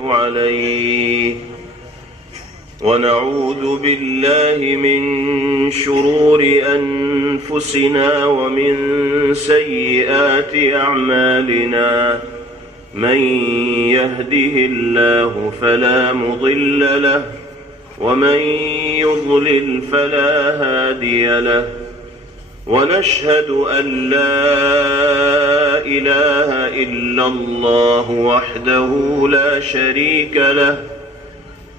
عليه ونعوذ بالله من شرور أنفسنا ومن سيئات أعمالنا من يهده الله فلا مضل له ومن يضلل فلا هادي له ونشهد أن لا إله إلا الله وحده لا شريك له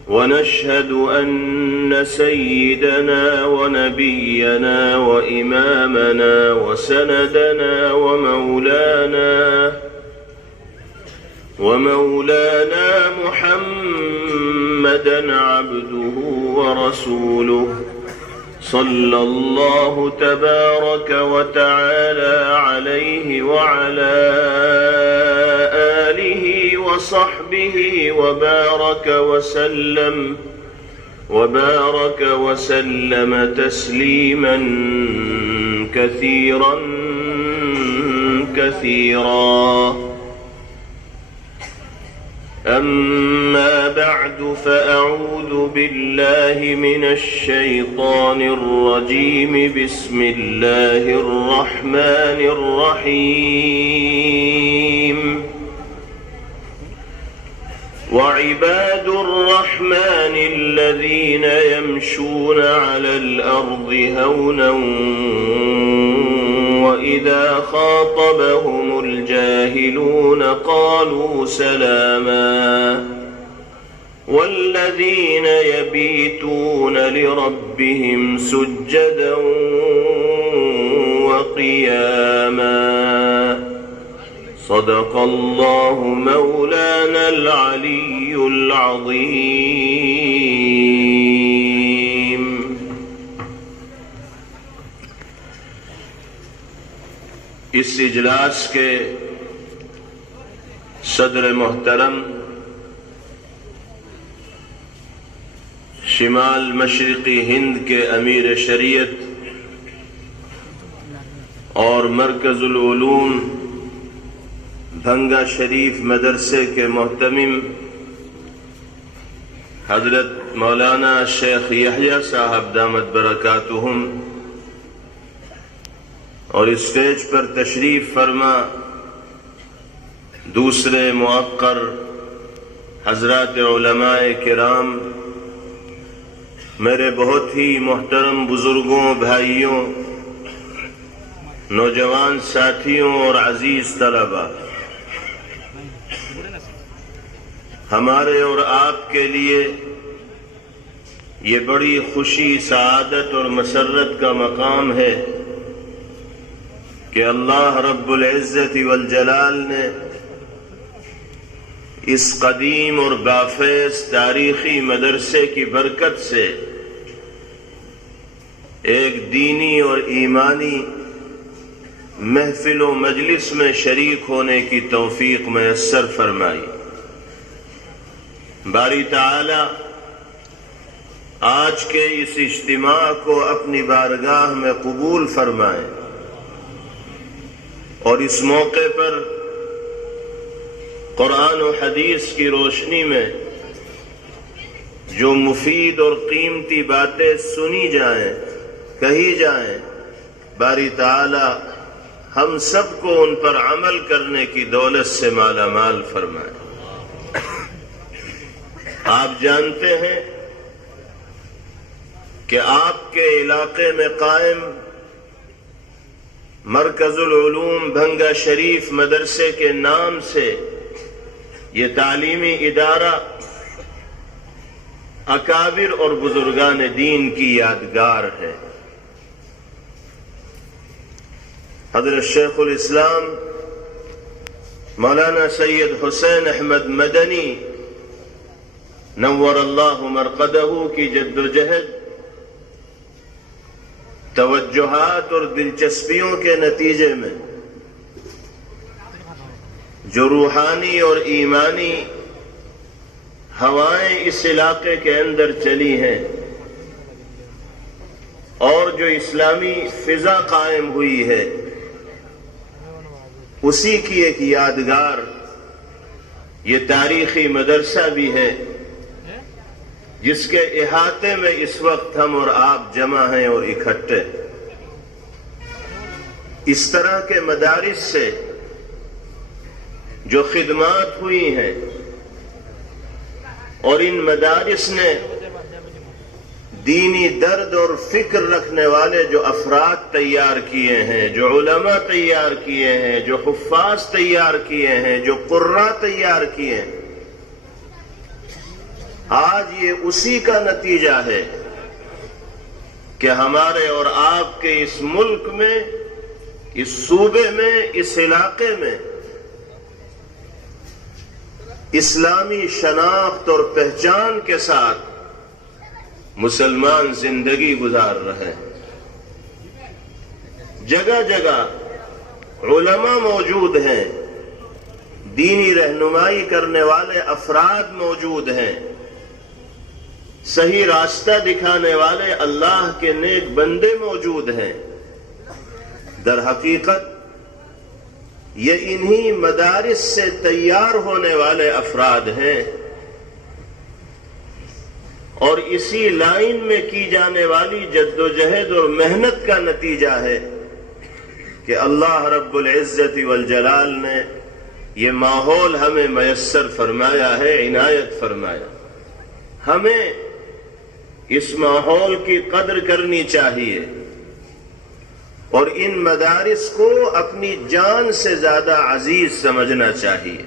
ونشهد أن سيدنا ونبينا وإمامنا وسندنا ومولانا محمدا عبده ورسوله صلى الله تبارك وتعالى عليه وعلى آله وصحبه وبارك وسلم تسليما كثيرا أما بعد فأعوذ بالله من الشيطان الرجيم بسم الله الرحمن الرحيم وعباد الرحمن الذين يمشون على الأرض هونا وإذا خاطبهم الجاهلون قالوا سلاما والذين يبيتون لربهم سجدا وقياما صدق الله مولانا العلي العظيم. اس اجلاس کے صدر محترم شمال مشرقی ہند کے امیر شریعت اور مرکز العلوم بھنگا شریف مدرسے کے محتمم حضرت مولانا شیخ یحییٰ صاحب دامت برکاتہم اور اسٹیج پر تشریف فرما دوسرے موقر حضرات علماء کرام، میرے بہت ہی محترم بزرگوں، بھائیوں، نوجوان ساتھیوں اور عزیز طلباء، ہمارے اور آپ کے لیے یہ بڑی خوشی، سعادت اور مسرت کا مقام ہے کہ اللہ رب العزت والجلال نے اس قدیم اور بافیض تاریخی مدرسے کی برکت سے ایک دینی اور ایمانی محفل و مجلس میں شریک ہونے کی توفیق میسر فرمائی. باری تعالی آج کے اس اجتماع کو اپنی بارگاہ میں قبول فرمائے اور اس موقع پر قرآن و حدیث کی روشنی میں جو مفید اور قیمتی باتیں سنی جائیں، کہی جائیں، باری تعالی ہم سب کو ان پر عمل کرنے کی دولت سے مالا مال فرمائے. آپ جانتے ہیں کہ آپ کے علاقے میں قائم مرکز العلوم بھنگا شریف مدرسے کے نام سے یہ تعلیمی ادارہ اکابر اور بزرگان دین کی یادگار ہے. حضرت شیخ الاسلام مولانا سید حسین احمد مدنی نور اللہ مرقدہ کی جد و جہد، توجہات اور دلچسپیوں کے نتیجے میں جو روحانی اور ایمانی ہوائیں اس علاقے کے اندر چلی ہیں اور جو اسلامی فضا قائم ہوئی ہے، اسی کی ایک یادگار یہ تاریخی مدرسہ بھی ہے جس کے احاطے میں اس وقت ہم اور آپ جمع ہیں اور اکٹھے۔ اس طرح کے مدارس سے جو خدمات ہوئی ہیں اور ان مدارس نے دینی درد اور فکر رکھنے والے جو افراد تیار کیے ہیں، جو علماء تیار کیے ہیں، جو حفاظ تیار کیے ہیں، جو قراء تیار کیے ہیں، آج یہ اسی کا نتیجہ ہے کہ ہمارے اور آپ کے اس ملک میں، اس صوبے میں، اس علاقے میں اسلامی شناخت اور پہچان کے ساتھ مسلمان زندگی گزار رہے ہیں۔ جگہ جگہ علماء موجود ہیں، دینی رہنمائی کرنے والے افراد موجود ہیں، صحیح راستہ دکھانے والے اللہ کے نیک بندے موجود ہیں۔ در حقیقت یہ انہی مدارس سے تیار ہونے والے افراد ہیں اور اسی لائن میں کی جانے والی جد و جہد اور محنت کا نتیجہ ہے کہ اللہ رب العزت والجلال نے یہ ماحول ہمیں میسر فرمایا ہے، عنایت فرمایا۔ ہمیں اس ماحول کی قدر کرنی چاہیے اور ان مدارس کو اپنی جان سے زیادہ عزیز سمجھنا چاہیے،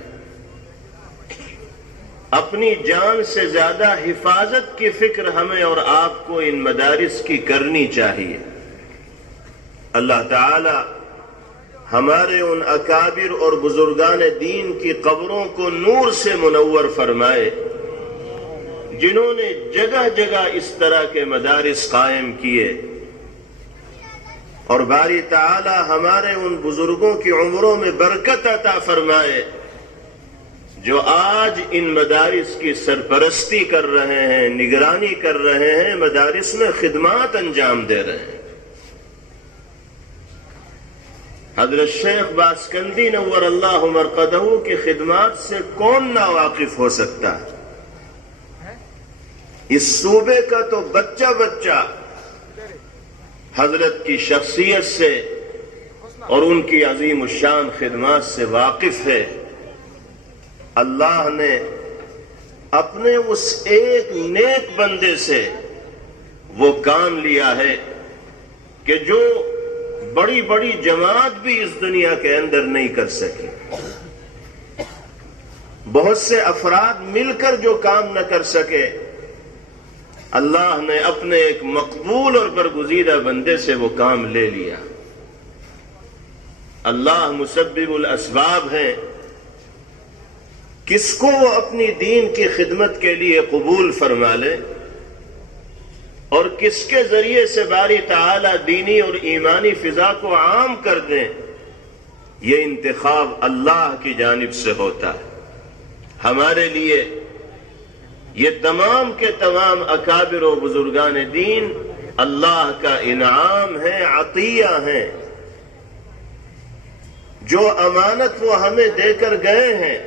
اپنی جان سے زیادہ حفاظت کی فکر ہمیں اور آپ کو ان مدارس کی کرنی چاہیے۔ اللہ تعالی ہمارے ان اکابر اور بزرگان دین کی قبروں کو نور سے منور فرمائے جنہوں نے جگہ جگہ اس طرح کے مدارس قائم کیے، اور باری تعالی ہمارے ان بزرگوں کی عمروں میں برکت عطا فرمائے جو آج ان مدارس کی سرپرستی کر رہے ہیں، نگرانی کر رہے ہیں، مدارس میں خدمات انجام دے رہے ہیں۔ حضرت شیخ باسکندی نور اللہ مرقدہ کی خدمات سے کون نا واقف ہو سکتا ہے؟ اس صوبے کا تو بچہ بچہ حضرت کی شخصیت سے اور ان کی عظیم الشان خدمات سے واقف ہے۔ اللہ نے اپنے اس ایک نیک بندے سے وہ کام لیا ہے کہ جو بڑی بڑی جماعت بھی اس دنیا کے اندر نہیں کر سکی، بہت سے افراد مل کر جو کام نہ کر سکے، اللہ نے اپنے ایک مقبول اور برگزیدہ بندے سے وہ کام لے لیا۔ اللہ مسبب الاسباب ہے، کس کو وہ اپنی دین کی خدمت کے لیے قبول فرما لے اور کس کے ذریعے سے باری تعالی دینی اور ایمانی فضا کو عام کر دیں، یہ انتخاب اللہ کی جانب سے ہوتا ہے۔ ہمارے لیے یہ تمام کے تمام اکابر و بزرگان دین اللہ کا انعام ہے، عطیہ ہیں، جو امانت وہ ہمیں دے کر گئے ہیں۔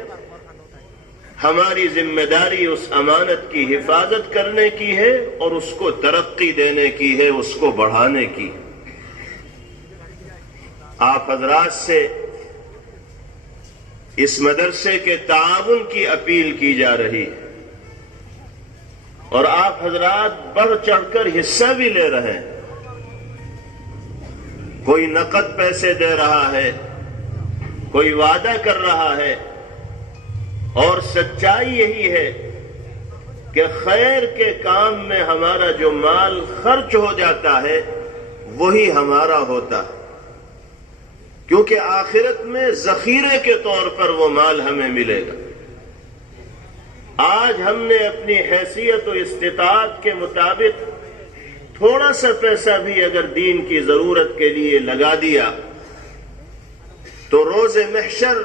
ہماری ذمہ داری اس امانت کی حفاظت کرنے کی ہے اور اس کو ترقی دینے کی ہے، اس کو بڑھانے کی۔ آپ حضرات سے اس مدرسے کے تعاون کی اپیل کی جا رہی ہے اور آپ حضرات بڑھ چڑھ کر حصہ بھی لے رہے ہیں۔ کوئی نقد پیسے دے رہا ہے، کوئی وعدہ کر رہا ہے، اور سچائی یہی ہے کہ خیر کے کام میں ہمارا جو مال خرچ ہو جاتا ہے وہی ہمارا ہوتا ہے، کیونکہ آخرت میں ذخیرے کے طور پر وہ مال ہمیں ملے گا۔ آج ہم نے اپنی حیثیت و استطاعت کے مطابق تھوڑا سا پیسہ بھی اگر دین کی ضرورت کے لیے لگا دیا تو روز محشر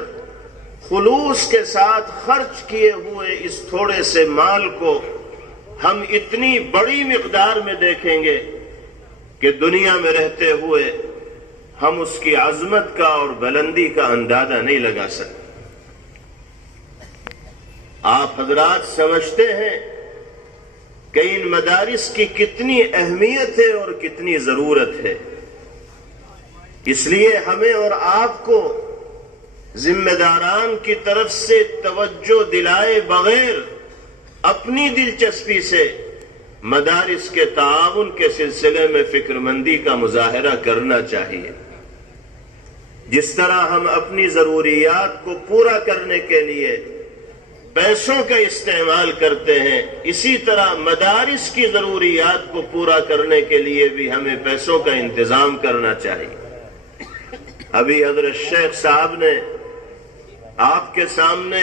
خلوص کے ساتھ خرچ کیے ہوئے اس تھوڑے سے مال کو ہم اتنی بڑی مقدار میں دیکھیں گے کہ دنیا میں رہتے ہوئے ہم اس کی عظمت کا اور بلندی کا اندازہ نہیں لگا سکتے۔ آپ حضرات سمجھتے ہیں کہ ان مدارس کی کتنی اہمیت ہے اور کتنی ضرورت ہے. اس لیے ہمیں اور آپ کو ذمہ داران کی طرف سے توجہ دلائے بغیر اپنی دلچسپی سے مدارس کے تعاون کے سلسلے میں فکر مندی کا مظاہرہ کرنا چاہیے. جس طرح ہم اپنی ضروریات کو پورا کرنے کے لیے پیسوں کا استعمال کرتے ہیں، اسی طرح مدارس کی ضروریات کو پورا کرنے کے لیے بھی ہمیں پیسوں کا انتظام کرنا چاہیے. ابھی حضرت شیخ صاحب نے آپ کے سامنے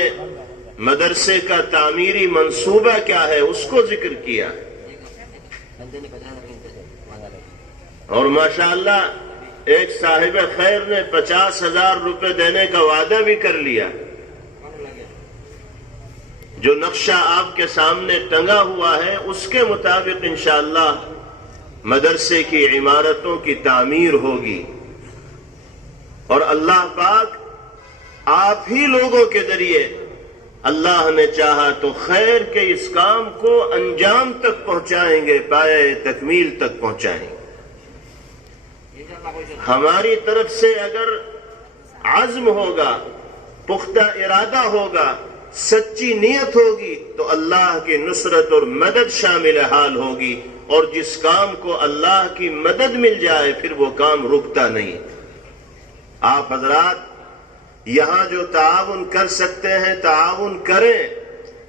مدرسے کا تعمیری منصوبہ کیا ہے اس کو ذکر کیا، اور ماشاءاللہ ایک صاحب خیر نے 50,000 روپے دینے کا وعدہ بھی کر لیا. جو نقشہ آپ کے سامنے ٹنگا ہوا ہے اس کے مطابق انشاءاللہ مدرسے کی عمارتوں کی تعمیر ہوگی، اور اللہ پاک آپ ہی لوگوں کے ذریعے اللہ نے چاہا تو خیر کے اس کام کو انجام تک پہنچائیں گے، پایہ تکمیل تک پہنچائیں گے. ہماری طرف سے اگر عزم ہوگا، پختہ ارادہ ہوگا، سچی نیت ہوگی تو اللہ کی نصرت اور مدد شامل حال ہوگی، اور جس کام کو اللہ کی مدد مل جائے پھر وہ کام رکتا نہیں. آپ حضرات یہاں جو تعاون کر سکتے ہیں تعاون کریں،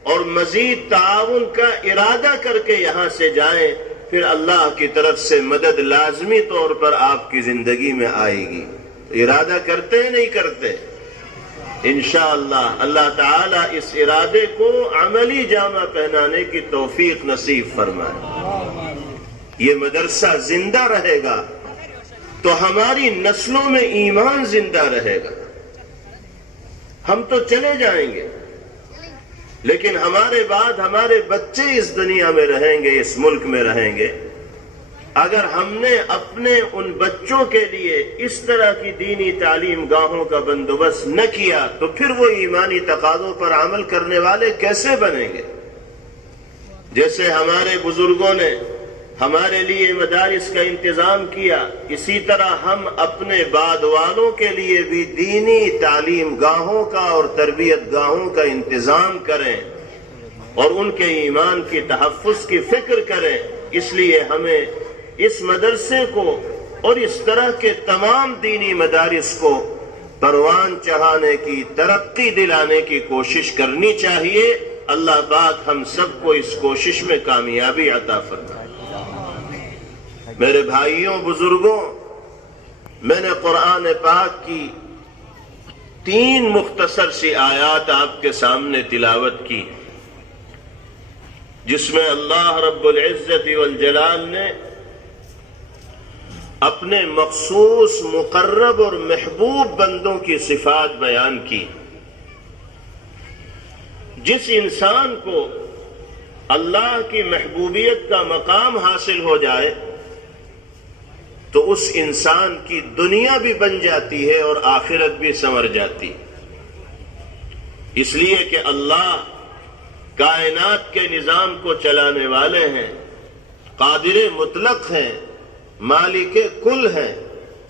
اور مزید تعاون کا ارادہ کر کے یہاں سے جائیں، پھر اللہ کی طرف سے مدد لازمی طور پر آپ کی زندگی میں آئے گی. ارادہ کرتے ہیں نہیں کرتے؟ انشاءاللہ اللہ تعالی اس ارادے کو عملی جامہ پہنانے کی توفیق نصیب فرمائے. یہ مدرسہ زندہ رہے گا تو ہماری نسلوں میں ایمان زندہ رہے گا. ہم تو چلے جائیں گے لیکن ہمارے بعد ہمارے بچے اس دنیا میں رہیں گے، اس ملک میں رہیں گے. اگر ہم نے اپنے ان بچوں کے لیے اس طرح کی دینی تعلیم گاہوں کا بندوبست نہ کیا تو پھر وہ ایمانی تقاضوں پر عمل کرنے والے کیسے بنیں گے؟ جیسے ہمارے بزرگوں نے ہمارے لیے مدارس کا انتظام کیا، اسی طرح ہم اپنے بعد والوں کے لیے بھی دینی تعلیم گاہوں کا اور تربیت گاہوں کا انتظام کریں اور ان کے ایمان کی تحفظ کی فکر کریں. اس لیے ہمیں اس مدرسے کو اور اس طرح کے تمام دینی مدارس کو پروان چڑھانے کی، ترقی دلانے کی کوشش کرنی چاہیے. اللہ پاک ہم سب کو اس کوشش میں کامیابی عطا فرمائے. میرے بھائیوں بزرگوں، میں نے قرآن پاک کی 3 مختصر سی آیات آپ کے سامنے تلاوت کی، جس میں اللہ رب العزت والجلال نے اپنے مخصوص مقرب اور محبوب بندوں کی صفات بیان کی. جس انسان کو اللہ کی محبوبیت کا مقام حاصل ہو جائے تو اس انسان کی دنیا بھی بن جاتی ہے اور آخرت بھی سنور جاتی. اس لیے کہ اللہ کائنات کے نظام کو چلانے والے ہیں، قادر مطلق ہیں، مالک کل ہیں،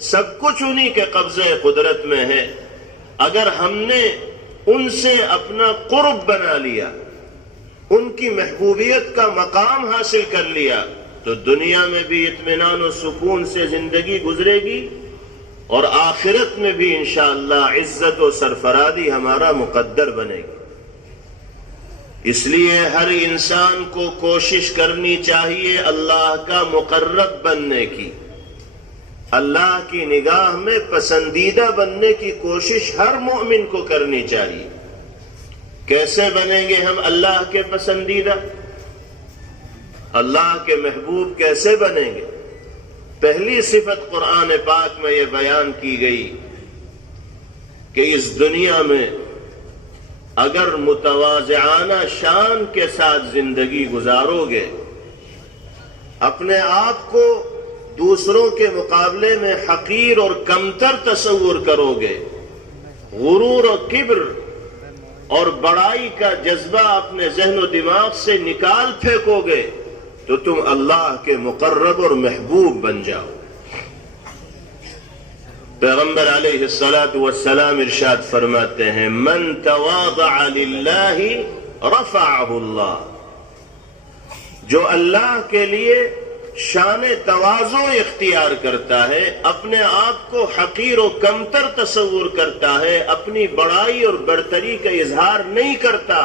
سب کچھ انہی کے قبضے قدرت میں ہے. اگر ہم نے ان سے اپنا قرب بنا لیا، ان کی محبوبیت کا مقام حاصل کر لیا، تو دنیا میں بھی اطمینان و سکون سے زندگی گزرے گی اور آخرت میں بھی انشاءاللہ عزت و سرفرادی ہمارا مقدر بنے گی. اس لیے ہر انسان کو کوشش کرنی چاہیے اللہ کا مقرب بننے کی، اللہ کی نگاہ میں پسندیدہ بننے کی کوشش ہر مومن کو کرنی چاہیے. کیسے بنیں گے ہم اللہ کے پسندیدہ، اللہ کے محبوب کیسے بنیں گے؟ پہلی صفت قرآن پاک میں یہ بیان کی گئی کہ اس دنیا میں اگر متواضعانہ شان کے ساتھ زندگی گزارو گے، اپنے آپ کو دوسروں کے مقابلے میں حقیر اور کمتر تصور کرو گے، غرور اور کبر اور بڑائی کا جذبہ اپنے ذہن و دماغ سے نکال پھینکو گے تو تم اللہ کے مقرب اور محبوب بن جاؤ۔ پیغمبر علیہ الصلاۃ والسلام ارشاد فرماتے ہیں من تواضع للہ رفعہ اللہ، جو اللہ کے لیے شان تواضع اختیار کرتا ہے، اپنے آپ کو حقیر و کمتر تصور کرتا ہے، اپنی بڑائی اور برتری کا اظہار نہیں کرتا،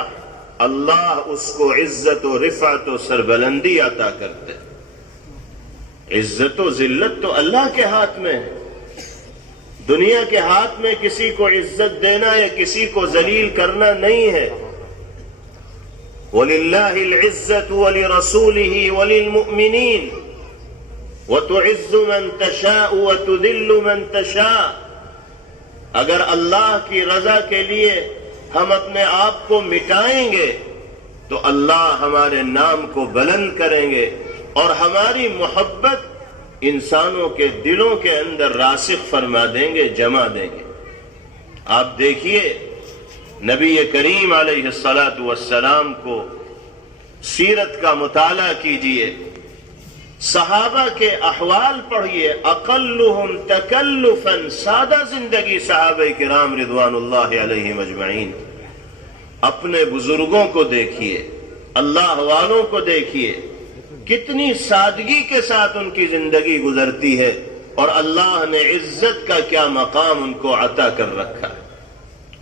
اللہ اس کو عزت و رفعت و سربلندی عطا کرتے۔ عزت و ذلت تو اللہ کے ہاتھ میں ہے، دنیا کے ہاتھ میں کسی کو عزت دینا یا کسی کو ذلیل کرنا نہیں ہے۔ وَلِلَّهِ الْعِزَّةُ وَلِرَسُولِهِ وَلِلْمُؤْمِنِينَ وَتُعِزُّ مَن تَشَاءُ وَتُذِلُّ مَن تَشَاءُ۔ اگر اللہ کی رضا کے لیے ہم اپنے آپ کو مٹائیں گے تو اللہ ہمارے نام کو بلند کریں گے اور ہماری محبت انسانوں کے دلوں کے اندر راسخ فرما دیں گے، جمع دیں گے۔ آپ دیکھیے نبی کریم علیہ الصلاۃ والسلام کو سیرت کا مطالعہ کیجئے، صحابہ کے احوال پڑھیے، اقلہم تکلفا، سادہ زندگی صحابہ کرام رضوان اللہ علیہم اجمعین۔ اپنے بزرگوں کو دیکھیے، اللہ والوں کو دیکھیے، کتنی سادگی کے ساتھ ان کی زندگی گزرتی ہے، اور اللہ نے عزت کا کیا مقام ان کو عطا کر رکھا ہے۔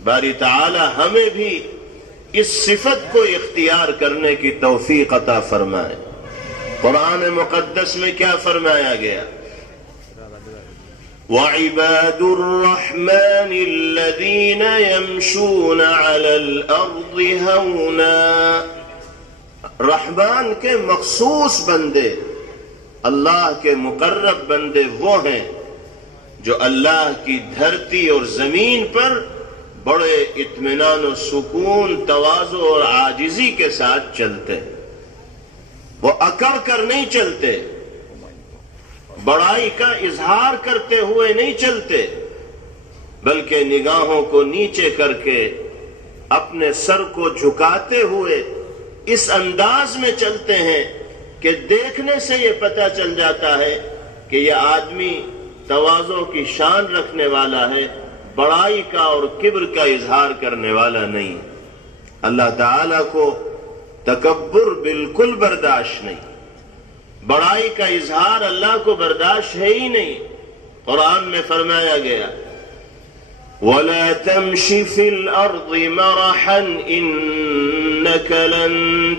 باری تعالی ہمیں بھی اس صفت کو اختیار کرنے کی توفیق عطا فرمائے۔ قرآن مقدس میں کیا فرمایا گیا؟ وَعِبَادُ الرَّحْمَنِ الَّذِينَ يَمْشُونَ عَلَى الْأَرْضِ هَوْنًا۔ رحمان کے مخصوص بندے، اللہ کے مقرب بندے وہ ہیں جو اللہ کی دھرتی اور زمین پر بڑے اطمینان و سکون، تواضع اور عاجزی کے ساتھ چلتے ہیں۔ وہ اکڑ کر نہیں چلتے، بڑائی کا اظہار کرتے ہوئے نہیں چلتے، بلکہ نگاہوں کو نیچے کر کے اپنے سر کو جھکاتے ہوئے اس انداز میں چلتے ہیں کہ دیکھنے سے یہ پتہ چل جاتا ہے کہ یہ آدمی تواضع کی شان رکھنے والا ہے، بڑائی کا اور کبر کا اظہار کرنے والا نہیں۔ اللہ تعالیٰ کو تکبر بالکل برداشت نہیں، بڑائی کا اظہار اللہ کو برداشت ہے ہی نہیں۔ قرآن میں فرمایا گیا وَلَا تَمْشِ فِي الْأَرْضِ مَرَحًا إِنَّكَ لَن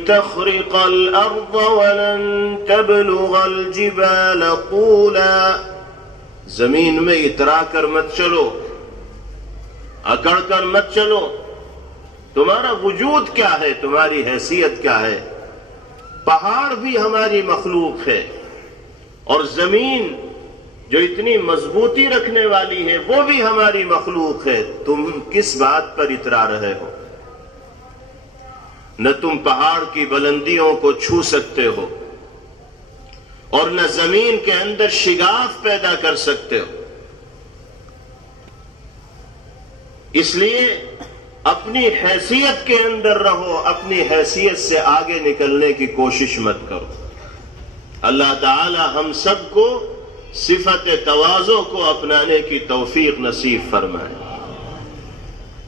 تَخْرِقَ الْأَرْضَ وَلَن تَبْلُغَ الْجِبَالَ طُولًا۔ زمین میں اترا کر مت چلو، اکڑ کر مت چلو۔ تمہارا وجود کیا ہے، تمہاری حیثیت کیا ہے؟ پہاڑ بھی ہماری مخلوق ہے، اور زمین جو اتنی مضبوطی رکھنے والی ہے وہ بھی ہماری مخلوق ہے۔ تم کس بات پر اترا رہے ہو؟ نہ تم پہاڑ کی بلندیوں کو چھو سکتے ہو اور نہ زمین کے اندر شگاف پیدا کر سکتے ہو۔ اس لیے اپنی حیثیت کے اندر رہو، اپنی حیثیت سے آگے نکلنے کی کوشش مت کرو۔ اللہ تعالی ہم سب کو صفت تواضع کو اپنانے کی توفیق نصیب فرمائے۔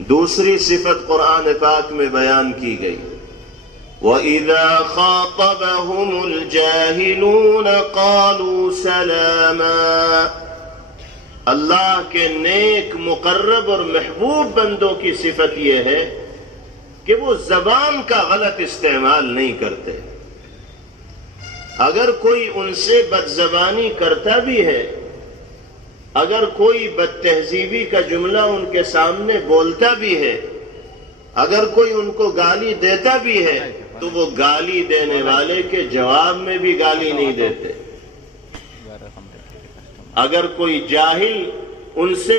دوسری صفت قرآن پاک میں بیان کی گئی وَإِذَا خَاطَبَهُمُ الْجَاهِلُونَ قَالُوا سَلَامًا۔ اللہ کے نیک، مقرب اور محبوب بندوں کی صفت یہ ہے کہ وہ زبان کا غلط استعمال نہیں کرتے۔ اگر کوئی ان سے بد زبانی کرتا بھی ہے، اگر کوئی بد تہذیبی کا جملہ ان کے سامنے بولتا بھی ہے، اگر کوئی ان کو گالی دیتا بھی ہے، تو وہ گالی دینے والے کے جواب میں بھی گالی نہیں دیتے۔ اگر کوئی جاہل ان سے